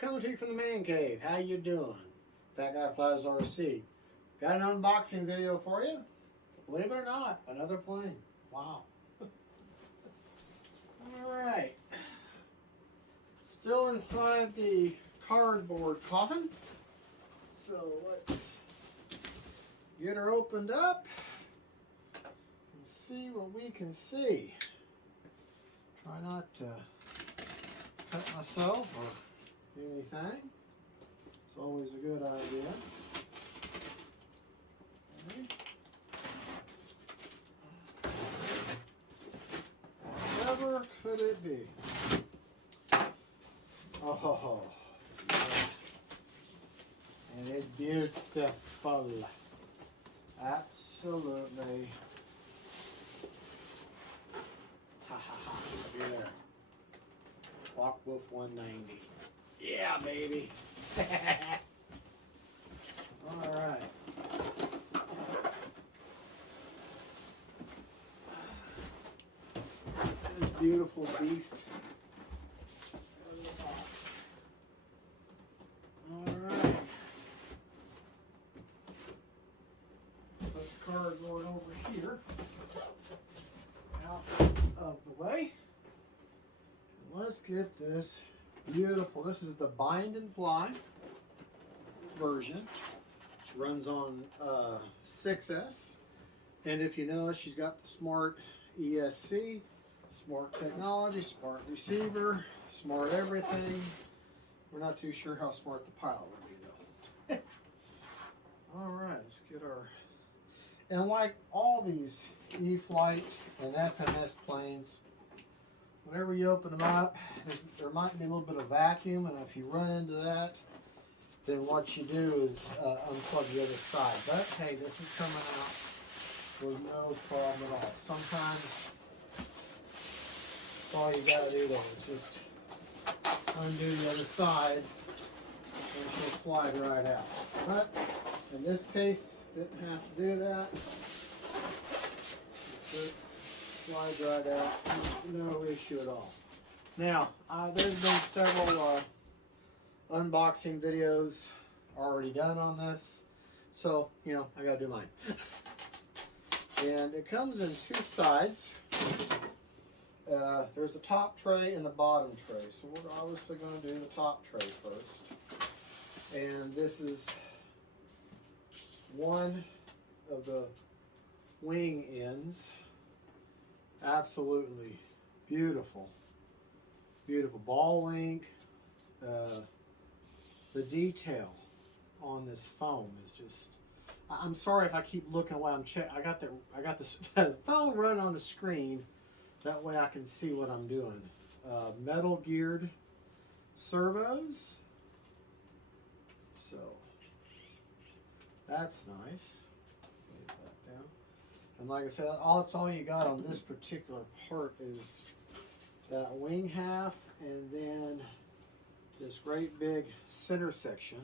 coming to you from the man cave. How you doing? Fat Guy Flies RC. Got an unboxing video for you. Believe it or not, another plane. Wow. Alright. Still inside the cardboard coffin. So let's get her opened up and see what we can see. Try not to cut myself or anything. It's always a good idea. Okay. Whatever could it be? Oh, and it's beautiful. Absolutely. Ha ha ha. Look at there. Walk Wolf 190. Yeah, baby. All right. This beautiful beast. Out of the box. All right. Put the cardboard over here, out of the way. And let's get this beautiful. This is the Bind and Fly version, which runs on 6S. And if you notice, she's got the smart ESC, smart technology, smart receiver, smart everything. We're not too sure how smart the pilot would be though. All right, let's get our, and like all these E-Flite and FMS planes, whenever you open them up, there might be a little bit of vacuum, and if you run into that, then what you do is unplug the other side. But hey, this is coming out with no problem at all. Sometimes that's all you gotta do there is just undo the other side and she'll slide right out. But in this case, didn't have to do that. Just slides right out, no issue at all. Now, there's been several unboxing videos already done on this, so you know I gotta do mine. And it comes in two sides. There's the top tray and the bottom tray. So we're obviously going to do the top tray first. And this is one of the wing ends. Absolutely beautiful. Beautiful ball link. The detail on this foam is just, I'm sorry if I keep looking while I'm checking. I got this phone running on the screen. That way I can see what I'm doing. Metal geared servos. So that's nice. Get that down. And like I said, that's all you got on this particular part is that wing half, and then this great big center section,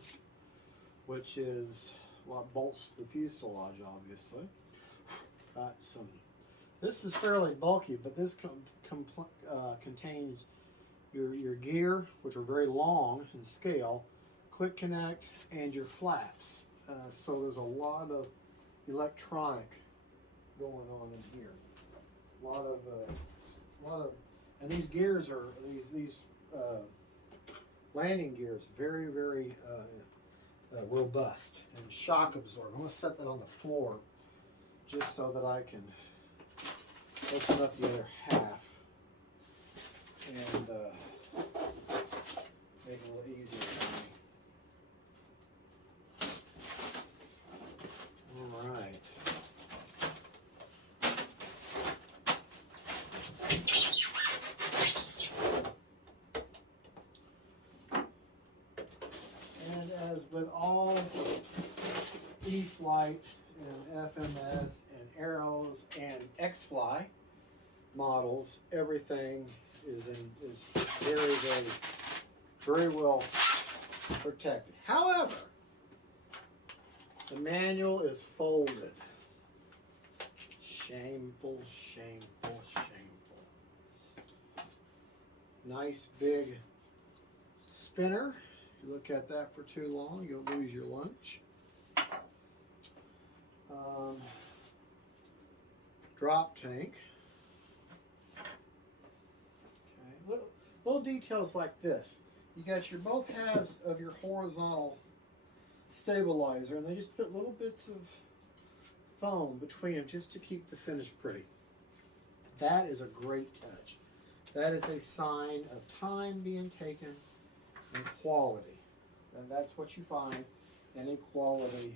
which is what bolts the fuselage, obviously. Got some. This is fairly bulky, but this contains your gear, which are very long in scale, quick connect, and your flaps. So there's a lot of electronic going on in here. A lot of, and these gears are these landing gears, very robust and shock absorbing. I'm going to set that on the floor just so that I can open up the other half and make it a little easier for me. All right. And as with all E-Flite and FMS and Arrows and X-Fly models, everything is very well protected. However, the manual is folded. Shameful, shameful, shameful. Nice big spinner You look at that for too long, you'll lose your lunch. Drop tank. Okay. Little details like this. You got your both halves of your horizontal stabilizer, and they just put little bits of foam between them just to keep the finish pretty. That is a great touch. That is a sign of time being taken and quality. And that's what you find in a quality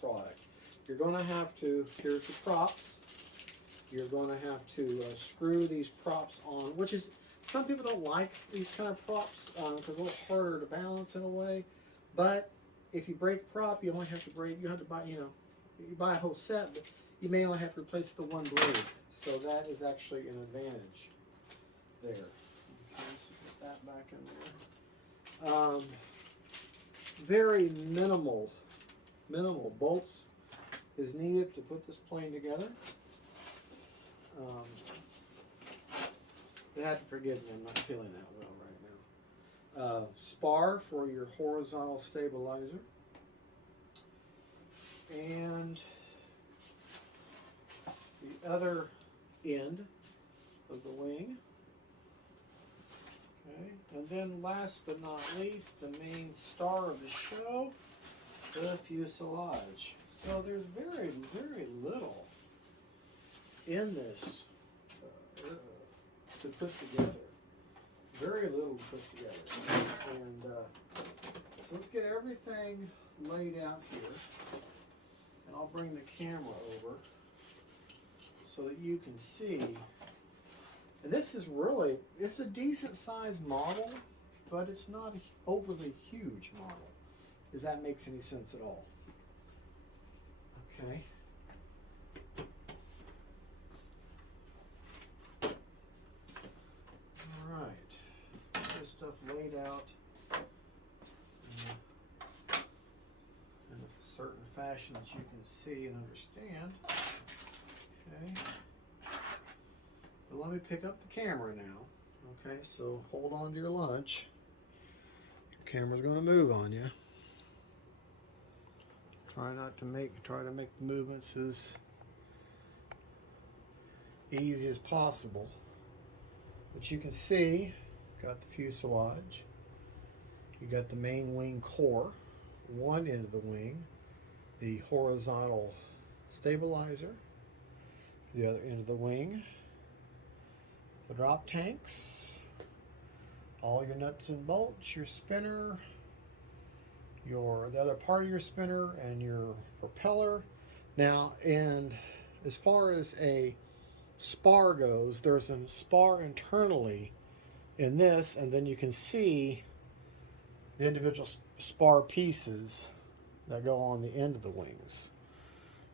product. You're going to have to, here's the props. You're going to have to screw these props on, which is, some people don't like these kind of props because it's a little harder to balance in a way. But if you break a prop, you only have to break, you don't have to buy, you buy a whole set, but you may only have to replace the one blade. So that is actually an advantage there. Okay, so put that back in there. Very minimal bolts is needed to put this plane together. You have to forgive me, I'm not feeling that well right now. Spar for your horizontal stabilizer. And the other end of the wing. Okay, and then last but not least, the main star of the show, the fuselage. So there's very, very little in this to put together. Very little to put together. And so let's get everything laid out here. And I'll bring the camera over so that you can see. And this is really, it's a decent sized model, but it's not an overly huge model, if that makes any sense at all. Okay. All right. This stuff laid out in a certain fashion that you can see and understand. Okay. But let me pick up the camera now. Okay, so hold on to your lunch. Your camera's going to move on you. Try to make the movements as easy as possible. But you can see, got the fuselage. You got the main wing core, one end of the wing, the horizontal stabilizer, the other end of the wing, the drop tanks, all your nuts and bolts, your spinner, the other part of your spinner, and your propeller. Now, and as far as a spar goes, there's a spar internally in this, and then you can see the individual spar pieces that go on the end of the wings.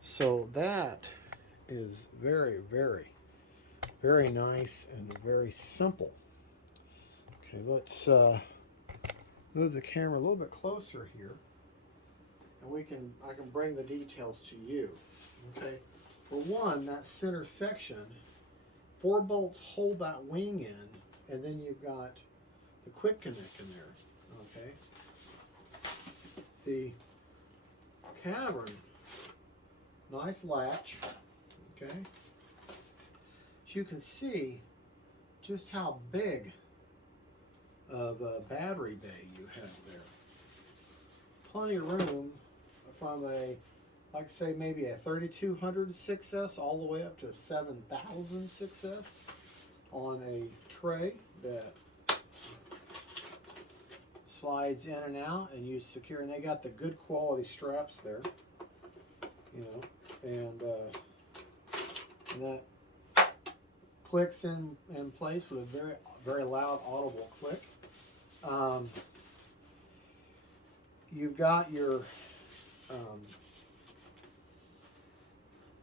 So that is very, very, very nice and very simple. Okay, let's move the camera a little bit closer here, and I can bring the details to you. Okay, for one, that center section, 4 bolts hold that wing in, and then you've got the quick connect in there. Okay, the cavern, nice latch. Okay, as you can see just how big of a battery bay you have there. Plenty of room from a, like say maybe a 3200 6S all the way up to a 7000 6S on a tray that slides in and out, and you secure, and they got the good quality straps there, you know, and that clicks in place with a very, very loud audible click. You've got your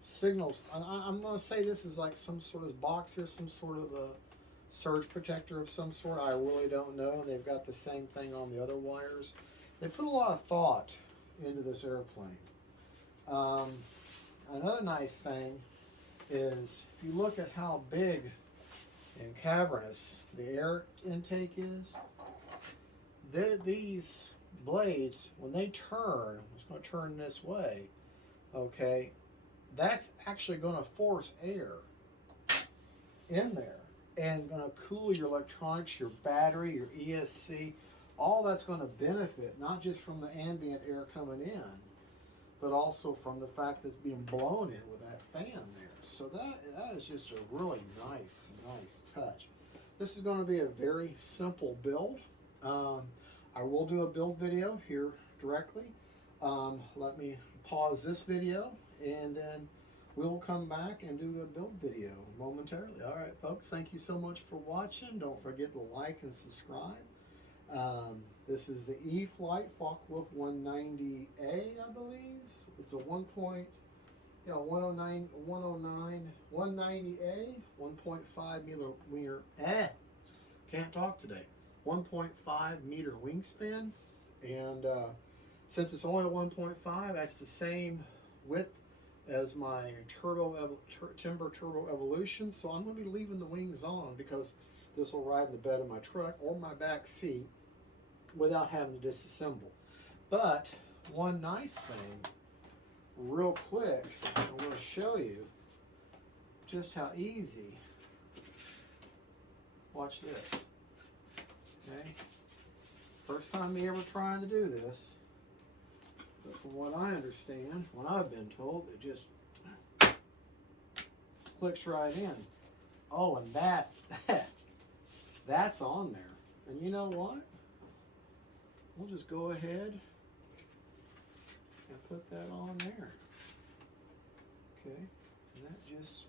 signals. I'm going to say this is like some sort of box here, some sort of a surge protector of some sort. I really don't know. They've got the same thing on the other wires. They put a lot of thought into this airplane. Another nice thing is if you look at how big and cavernous the air intake is, these blades, when they turn, it's going to turn this way, okay, that's actually going to force air in there and going to cool your electronics, your battery, your ESC. All that's going to benefit, not just from the ambient air coming in, but also from the fact that it's being blown in with that fan there. So that is just a really nice touch. This is going to be a very simple build. I will do a build video here directly. Let me pause this video and then we'll come back and do a build video momentarily. All right, folks, thank you so much for watching. Don't forget to like and subscribe. This is the E-Flite Focke-Wulf 190A, I believe. It's a 1.09, 190A, 1.5 meter. Can't talk today. 1.5 meter wingspan, and since it's only a 1.5, that's the same width as my Timber Turbo Evolution. So I'm going to be leaving the wings on because this will ride in the bed of my truck or my back seat without having to disassemble. But one nice thing, real quick, I'm going to show you just how easy. Watch this. Okay, first time me ever trying to do this, but from what I understand, what I've been told, it just clicks right in. Oh, and that's on there. And you know what? We'll just go ahead and put that on there. Okay, and that just,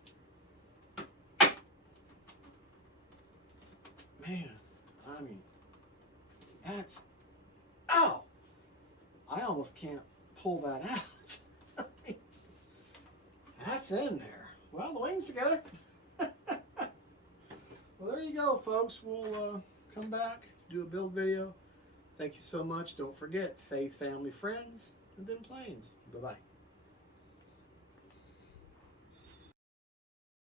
man, I mean, that's, ow! I almost can't pull that out. That's in there. Well, the wings together. Well, there you go, folks. We'll come back, do a build video. Thank you so much. Don't forget, faith, family, friends, and then planes. Bye-bye.